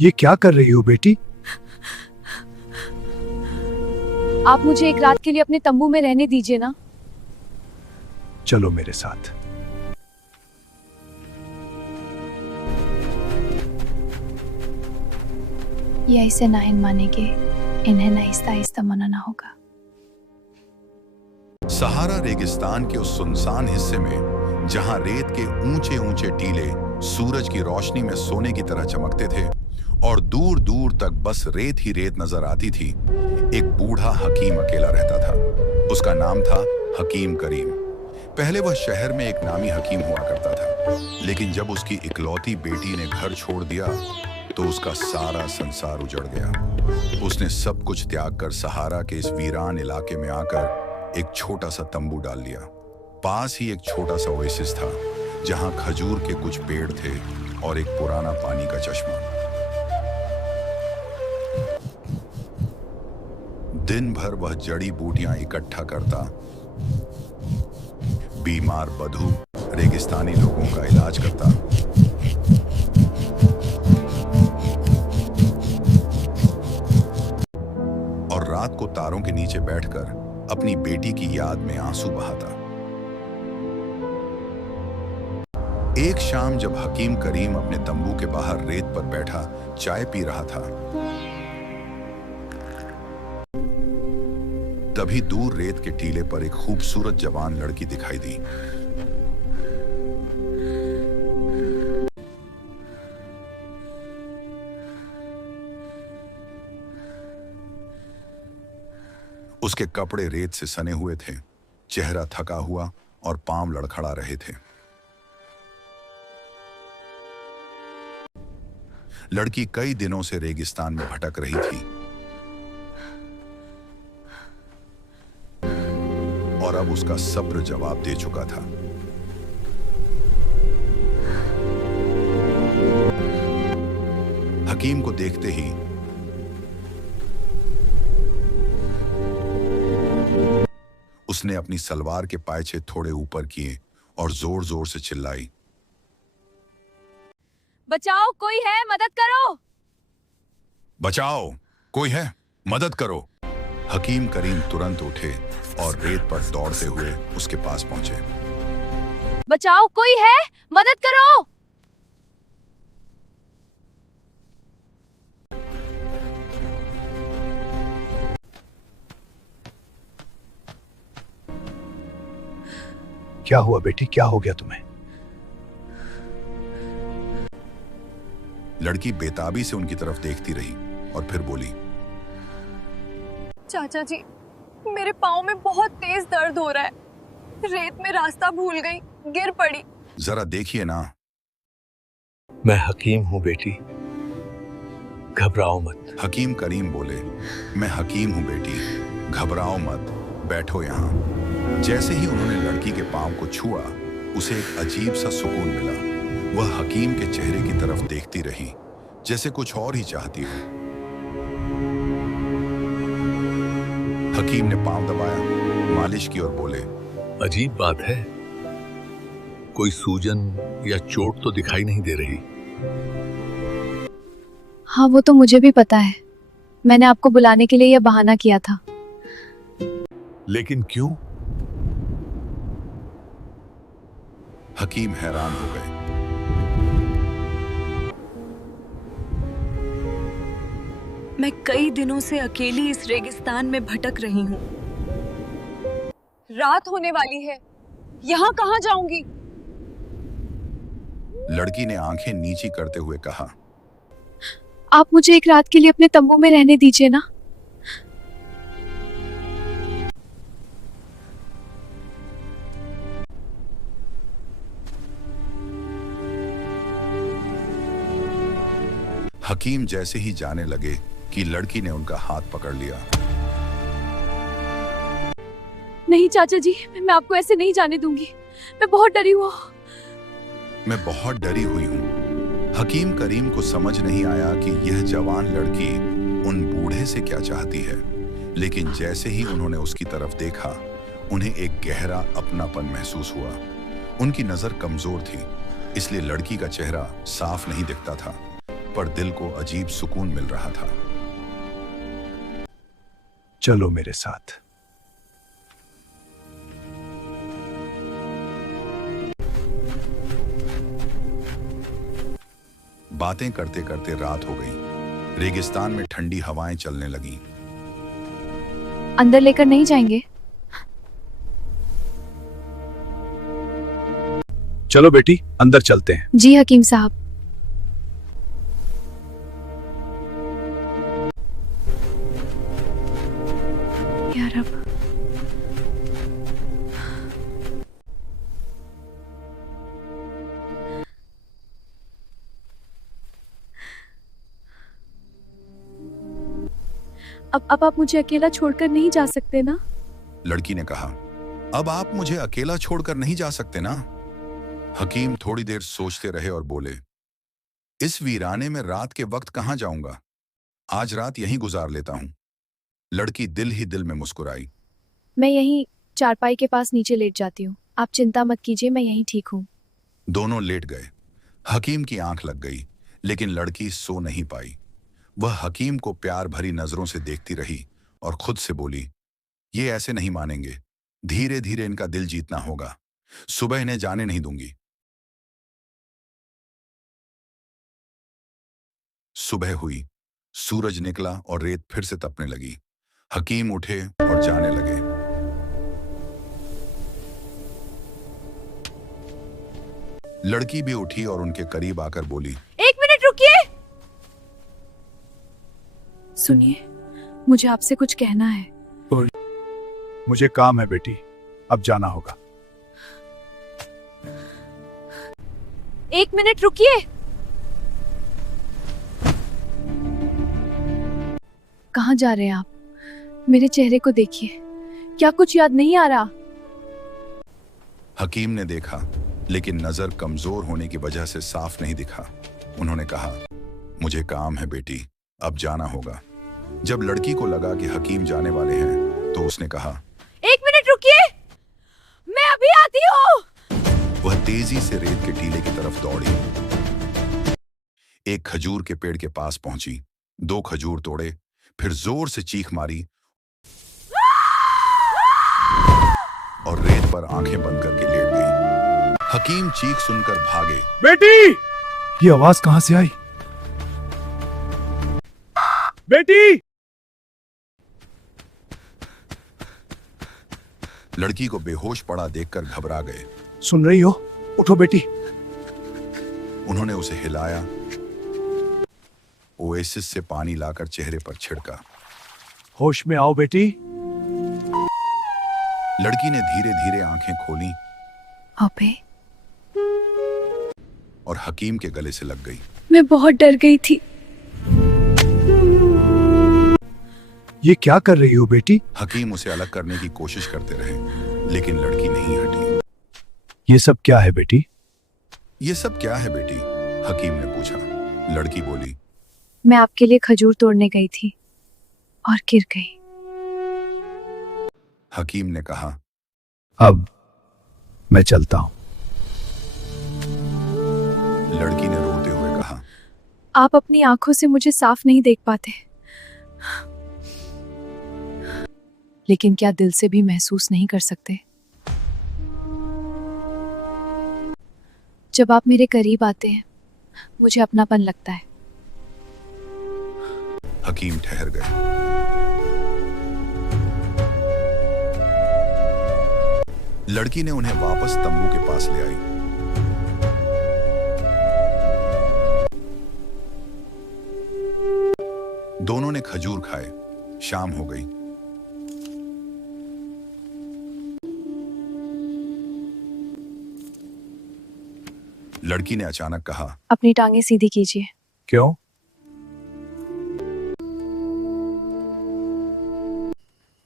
ये क्या कर रही हो बेटी? आप मुझे एक रात के लिए अपने तंबू में रहने दीजिए ना। चलो मेरे साथ। ये ऐसे नाहिन मानेंगे, इन्हें आहिस्ता आहिस्ता मनाना होगा। सहारा रेगिस्तान के उस सुनसान हिस्से में जहां रेत के ऊंचे ऊंचे टीले सूरज की रोशनी में सोने की तरह चमकते थे और दूर दूर तक बस रेत ही रेत नजर आती थी, एक बूढ़ा हकीम अकेला रहता था। उसका नाम था हकीम करीम। पहले वह शहर में एक नामी हकीम हुआ करता था, लेकिन जब उसकी इकलौती बेटी ने घर छोड़ दिया तो उसका सारा संसार उजड़ गया। उसने सब कुछ त्याग कर सहारा के इस वीरान इलाके में आकर एक छोटा सा तंबू डाल लिया। पास ही एक छोटा सा ओएसिस था जहां खजूर के कुछ पेड़ थे और एक पुराना पानी का चश्मा। दिन भर वह जड़ी बूटियां इकट्ठा करता, बीमार बधू रेगिस्तानी लोगों का इलाज करता। और रात को तारों के नीचे बैठकर अपनी बेटी की याद में आंसू बहाता। एक शाम जब हकीम करीम अपने तंबू के बाहर रेत पर बैठा चाय पी रहा था, तभी दूर रेत के टीले पर एक खूबसूरत जवान लड़की दिखाई दी। उसके कपड़े रेत से सने हुए थे, चेहरा थका हुआ और पांव लड़खड़ा रहे थे। लड़की कई दिनों से रेगिस्तान में भटक रही थी और अब उसका सब्र जवाब दे चुका था। हकीम को देखते ही उसने अपनी सलवार के पायछे थोड़े ऊपर किए और जोर जोर से चिल्लाई, बचाओ, कोई है, मदद करो। बचाओ, कोई है, मदद करो। हकीम करीम तुरंत उठे और रेत पर दौड़ते हुए उसके पास पहुंचे। बचाओ, कोई है, मदद करो। क्या हुआ बेटी? क्या हो गया तुम्हें? लड़की बेताबी से उनकी तरफ देखती रही और फिर बोली, चाचा जी, मेरे पाँव में बहुत तेज दर्द हो रहा है। रेत में रास्ता भूल गई, गिर पड़ी। जरा देखिए ना। मैं हकीम हूं बेटी, घबराओ मत। हकीम करीम बोले, मैं हकीम हूं बेटी, घबराओ मत, बैठो यहाँ। जैसे ही उन्होंने लड़की के पांव को छुआ, उसे एक अजीब सा सुकून मिला। वह हकीम के चेहरे की तरफ देखती रही, जैसे कुछ और ही चाहती हो। हकीम ने पांव दबाया, मालिश की और बोले, अजीब बात है, कोई सूजन या चोट तो दिखाई नहीं दे रही। हाँ, वो तो मुझे भी पता है। मैंने आपको बुलाने के लिए यह बहाना किया था। लेकिन क्यों? हकीम हैरान हो गए। मैं कई दिनों से अकेली इस रेगिस्तान में भटक रही हूँ। रात होने वाली है, यहाँ कहाँ जाऊंगी? लड़की ने आंखें नीची करते हुए कहा, आप मुझे एक रात के लिए अपने तंबू में रहने दीजिए ना। हकीम जैसे ही जाने लगे कि लड़की ने उनका हाथ पकड़ लिया। नहीं चाचा जी, मैं आपको ऐसे नहीं जाने दूंगी। मैं बहुत डरी हूँ। मैं बहुत डरी हुई हूँ। हकीम करीम को समझ नहीं आया कि यह जवान लड़की उन बूढ़े से क्या चाहती है, लेकिन जैसे ही उन्होंने उसकी तरफ देखा, उन्हें एक गहरा अपनापन महसूस हुआ। उनकी नजर कमजोर थी, इसलिए लड़की का चेहरा साफ नहीं दिखता था, पर दिल को अजीब सुकून मिल रहा था। चलो मेरे साथ। बातें करते करते रात हो गई। रेगिस्तान में ठंडी हवाएं चलने लगीं। अंदर लेकर नहीं जाएंगे? चलो बेटी, अंदर चलते हैं। जी हकीम साहब। या रब। अब आप मुझे अकेला छोड़कर नहीं जा सकते ना? लड़की ने कहा, अब आप मुझे अकेला छोड़कर नहीं जा सकते ना? हकीम थोड़ी देर सोचते रहे और बोले, इस वीराने में रात के वक्त कहां जाऊंगा? आज रात यहीं गुजार लेता हूं। लड़की दिल ही दिल में मुस्कुराई। मैं यहीं चारपाई के पास नीचे लेट जाती हूँ। आप चिंता मत कीजिए, मैं यहीं ठीक हूँ। दोनों लेट गए। हकीम की आंख लग गई, लेकिन लड़की सो नहीं पाई। वह हकीम को प्यार भरी नजरों से देखती रही और खुद से बोली, ये ऐसे नहीं मानेंगे। धीरे धीरे इनका दिल जीतना होगा। सुबह इन्हें जाने नहीं दूंगी। सुबह हुई, सूरज निकला और रेत फिर से तपने लगी। हकीम उठे और जाने लगे। लड़की भी उठी और उनके करीब आकर बोली, 1 मिनट रुकिए। सुनिए, मुझे आपसे कुछ कहना है। मुझे काम है बेटी, अब जाना होगा। 1 मिनट रुकिए। कहाँ जा रहे हैं आप? मेरे चेहरे को देखिए, क्या कुछ याद नहीं आ रहा? हकीम ने देखा, लेकिन नजर कमजोर होने की वजह से साफ नहीं दिखा। उन्होंने कहा, मुझे काम है बेटी, अब जाना होगा। जब लड़की को लगा कि हकीम जाने वाले हैं, तो उसने कहा, 1 मिनट रुकिए, मैं अभी आती हूँ। वह तेजी से रेत के टीले की तरफ दौड़ी। एक खजूर के पेड़ के पास पहुंची, 2 खजूर तोड़े, फिर जोर से चीख मारी और रेत पर आंखें बंद करके लेट गई। हकीम चीख सुनकर भागे। बेटी, ये आवाज कहां से आई? बेटी! लड़की को बेहोश पड़ा देखकर घबरा गए। सुन रही हो? उठो बेटी। उन्होंने उसे हिलाया, ओएसिस से पानी लाकर चेहरे पर छिड़का। होश में आओ बेटी। लड़की ने धीरे धीरे आंखें खोली अबे, और हकीम के गले से लग गई। मैं बहुत डर गई थी। ये क्या कर रही हो बेटी? हकीम उसे अलग करने की कोशिश करते रहे, लेकिन लड़की नहीं हटी। ये सब क्या है बेटी? ये सब क्या है बेटी? हकीम ने पूछा। लड़की बोली, मैं आपके लिए खजूर तोड़ने गई थी और गिर गई। हकीम ने कहा, अब मैं चलता हूं। लड़की ने रोते हुए कहा, आप अपनी आंखों से मुझे साफ नहीं देख पाते, लेकिन क्या दिल से भी महसूस नहीं कर सकते? जब आप मेरे करीब आते हैं, मुझे अपनापन लगता है। हकीम ठहर गए। लड़की ने उन्हें वापस तंबू के पास ले आई। दोनों ने खजूर खाए। शाम हो गई। लड़की ने अचानक कहा, अपनी टांगें सीधी कीजिए। क्यों?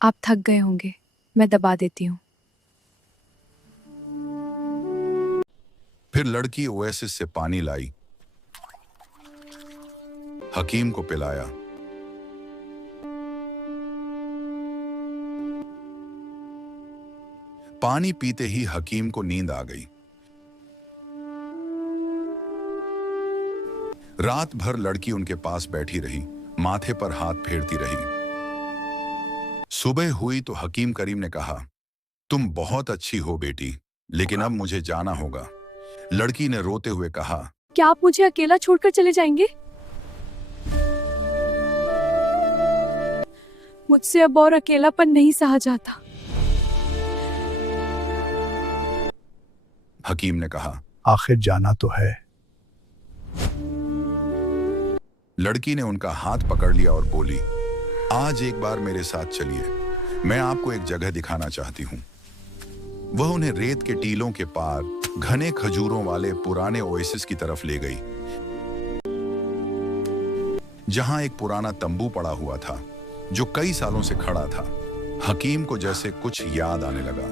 आप थक गए होंगे, मैं दबा देती हूँ। फिर लड़की ओएसिस से पानी लाई, हकीम को पिलाया। पानी पीते ही हकीम को नींद आ गई। रात भर लड़की उनके पास बैठी रही, माथे पर हाथ फेरती रही। सुबह हुई तो हकीम करीम ने कहा, तुम बहुत अच्छी हो बेटी, लेकिन अब मुझे जाना होगा। लड़की ने रोते हुए कहा, क्या आप मुझे अकेला छोड़कर चले जाएंगे? मुझसे अब और अकेलापन नहीं सहा जाता। हकीम ने कहा, आखिर जाना तो है। लड़की ने उनका हाथ पकड़ लिया और बोली, आज एक बार मेरे साथ चलिए, मैं आपको एक जगह दिखाना चाहती हूँ। वह उन्हें रेत के टीलों के पार घने खजूरों वाले पुराने ओएसिस की तरफ ले गई, जहां एक पुराना तंबू पड़ा हुआ था जो कई सालों से खड़ा था। हकीम को जैसे कुछ याद आने लगा।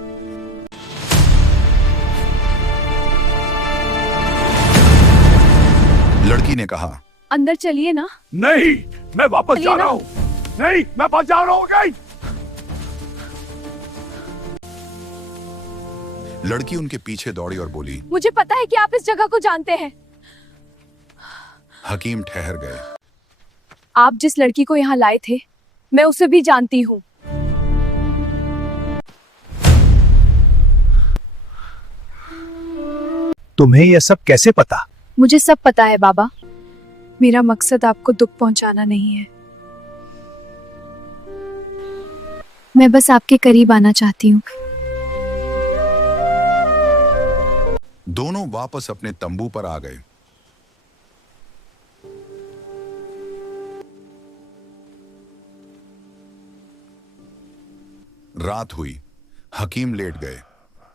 लड़की ने कहा, अंदर चलिए ना। नहीं, मैं वापस चलिए जा ना। रहा हूँ। नहीं, मैं वापस जा रहा हूँ। गई। लड़की उनके पीछे दौड़ी और बोली। मुझे पता है कि आप इस जगह को जानते हैं। हकीम ठहर गए। आप जिस लड़की को यहाँ लाए थे, मैं उसे भी जानती हूँ। तुम्हें यह सब कैसे पता? मुझे सब पता है बाबा। मेरा मकसद आपको दुख पहुंचाना नहीं है। मैं बस आपके करीब आना चाहती हूँ। दोनों वापस अपने तंबू पर आ गए। रात हुई, हकीम लेट गए।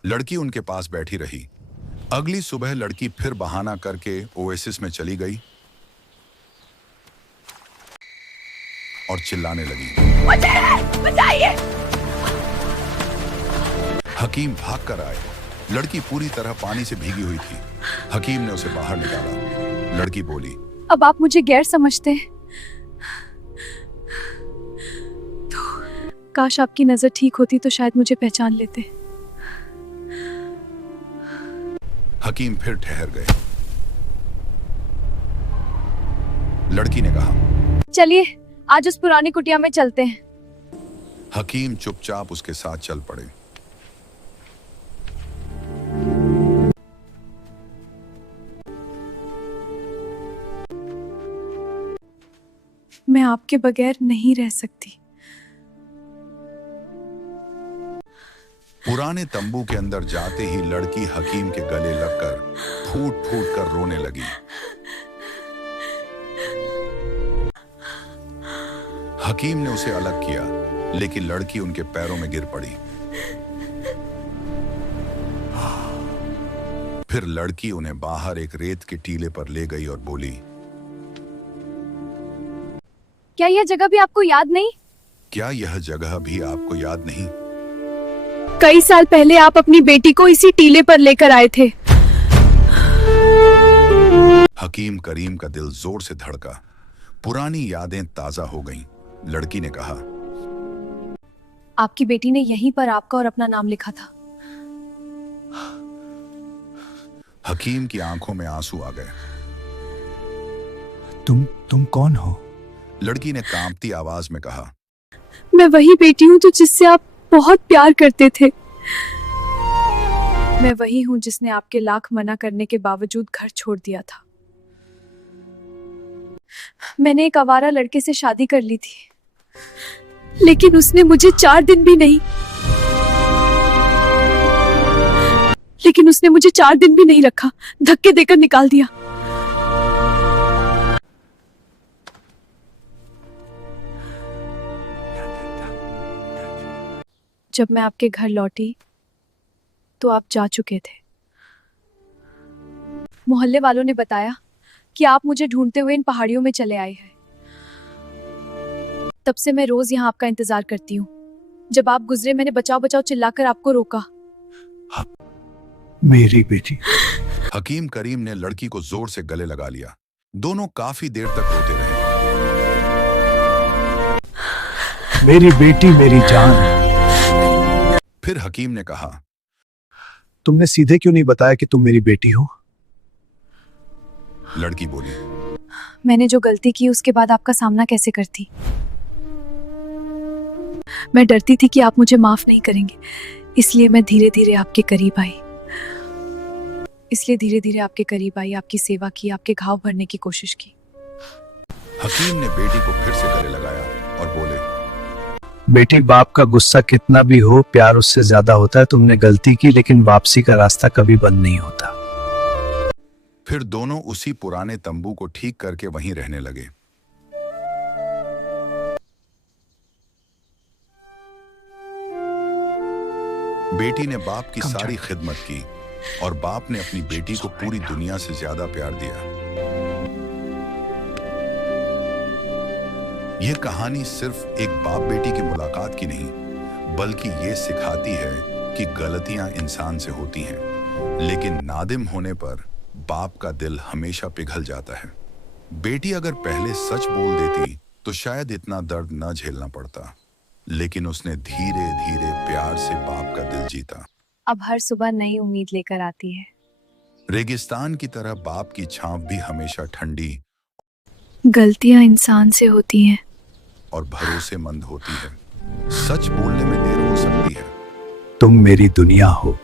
लड़की उनके पास बैठी रही। अगली सुबह लड़की फिर बहाना करके ओएसिस में चली गई और चिल्लाने लगी, मुझे बचाइए! हकीम भाग कर आए। लड़की पूरी तरह पानी से भीगी हुई थी। हकीम ने उसे बाहर निकाला। लड़की बोली, अब आप मुझे गैर समझते हैं। तो काश आपकी नजर ठीक होती तो शायद मुझे पहचान लेते। हकीम फिर ठहर गए। लड़की ने कहा, चलिए आज उस पुरानी कुटिया में चलते हैं। हकीम चुपचाप उसके साथ चल पड़े। मैं आपके बगैर नहीं रह सकती। पुराने तंबू के अंदर जाते ही लड़की हकीम के गले लगकर फूट फूट कर रोने लगी। हकीम ने उसे अलग किया, लेकिन लड़की उनके पैरों में गिर पड़ी। फिर लड़की उन्हें बाहर एक रेत के टीले पर ले गई और बोली, क्या यह जगह भी आपको याद नहीं? क्या यह जगह भी आपको याद नहीं? कई साल पहले आप अपनी बेटी को इसी टीले पर लेकर आए थे। हकीम करीम का दिल जोर से धड़का। पुरानी यादें ताजा हो गईं। लड़की ने कहा, आपकी बेटी ने यहीं पर आपका और अपना नाम लिखा था। हकीम की आंखों में आंसू आ गए। तुम कौन हो? लड़की ने कांपती आवाज में कहा, मैं वही बेटी हूँ जो जिससे आप बहुत प्यार करते थे। मैं वही हूँ जिसने आपके लाख मना करने के बावजूद घर छोड़ दिया था। मैंने एक आवारा लड़के से शादी कर ली थी, लेकिन उसने मुझे 4 दिन भी नहीं रखा, धक्के देकर निकाल दिया। जब मैं आपके घर लौटी तो आप जा चुके थे। मोहल्ले वालों ने बताया कि आप मुझे ढूंढते हुए इन पहाड़ियों में चले आए हैं। तब से मैं रोज यहाँ आपका इंतजार करती हूँ। जब आप गुजरे मैंने बचाओ बचाओ चिल्लाकर आपको रोका। मेरी बेटी। हकीम करीम ने लड़की को जोर से गले लगा लिया। दोनों काफी देर तक रोते रहे। मेरी बेटी, मेरी जान। फिर हकीम ने कहा, तुमने सीधे क्यों नहीं बताया कि तुम मेरी बेटी हो? लड़की बोली, मैंने जो गलती की उसके बाद आपका सामना कैसे करती। मैं डरती थी कि आप मुझे माफ नहीं करेंगे, इसलिए मैं धीरे धीरे आपके करीब आई। आपकी सेवा की, आपके घाव भरने की कोशिश की। हकीम ने बेटी को फिर से गले लगाया और बोले, बेटी, बाप का गुस्सा कितना भी हो, प्यार उससे ज्यादा होता है। तुमने गलती की, लेकिन वापसी का रास्ता कभी बंद नहीं होता। फिर दोनों उसी पुराने तंबू को ठीक करके वहीं रहने लगे। बेटी ने बाप की सारी खिदमत की और बाप ने अपनी बेटी को पूरी दुनिया से ज्यादा प्यार दिया। यह कहानी सिर्फ एक बाप बेटी की मुलाकात की नहीं, बल्कि ये सिखाती है कि गलतियां इंसान से होती हैं, लेकिन नादिम होने पर बाप का दिल हमेशा पिघल जाता है। बेटी अगर पहले सच बोल देती तो शायद इतना दर्द न झेलना पड़ता, लेकिन उसने धीरे धीरे प्यार से बाप का दिल जीता। अब हर सुबह नई उम्मीद लेकर आती है। रेगिस्तान की तरह बाप की छांव भी हमेशा ठंडी गलतियां इंसान से होती हैं और भरोसेमंद होती है। सच बोलने में देर हो सकती है। तुम मेरी दुनिया हो।